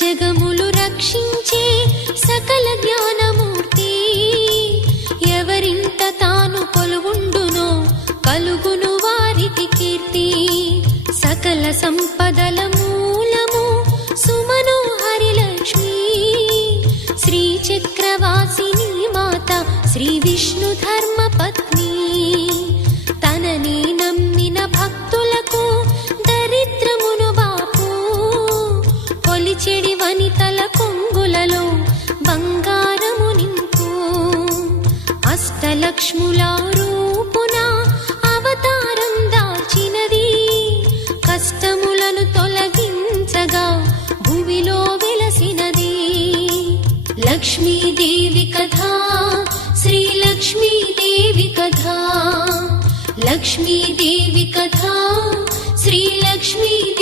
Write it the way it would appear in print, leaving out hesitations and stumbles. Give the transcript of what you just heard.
జగములు రక్షించే సకల జ్ఞానమూర్తి. ఎవరింట తాను కొలువుండునో కలుగును వారికి కీర్తి. సకల సంపదల మూలము సుమనోహరి లక్ష్మి. శ్రీ చక్రవాసిని మాత శ్రీ విష్ణు ధర్మ పత్ని. తనని నమ్మిన భక్తులకు దరిద్రమును బాపు. కొలిచెడి వనితల కొంగులలో బంగారము నింపు. అష్టలక్ష్ముల రూపున అవతారం దాల్చినది. కష్టములను తొలగించగా భూమిలో వెలసినది. లక్ష్మీదేవి కథ శ్రీ లక్ష్మీదేవి కథ. లక్ష్మీదేవి కథ శ్రీ లక్ష్మీ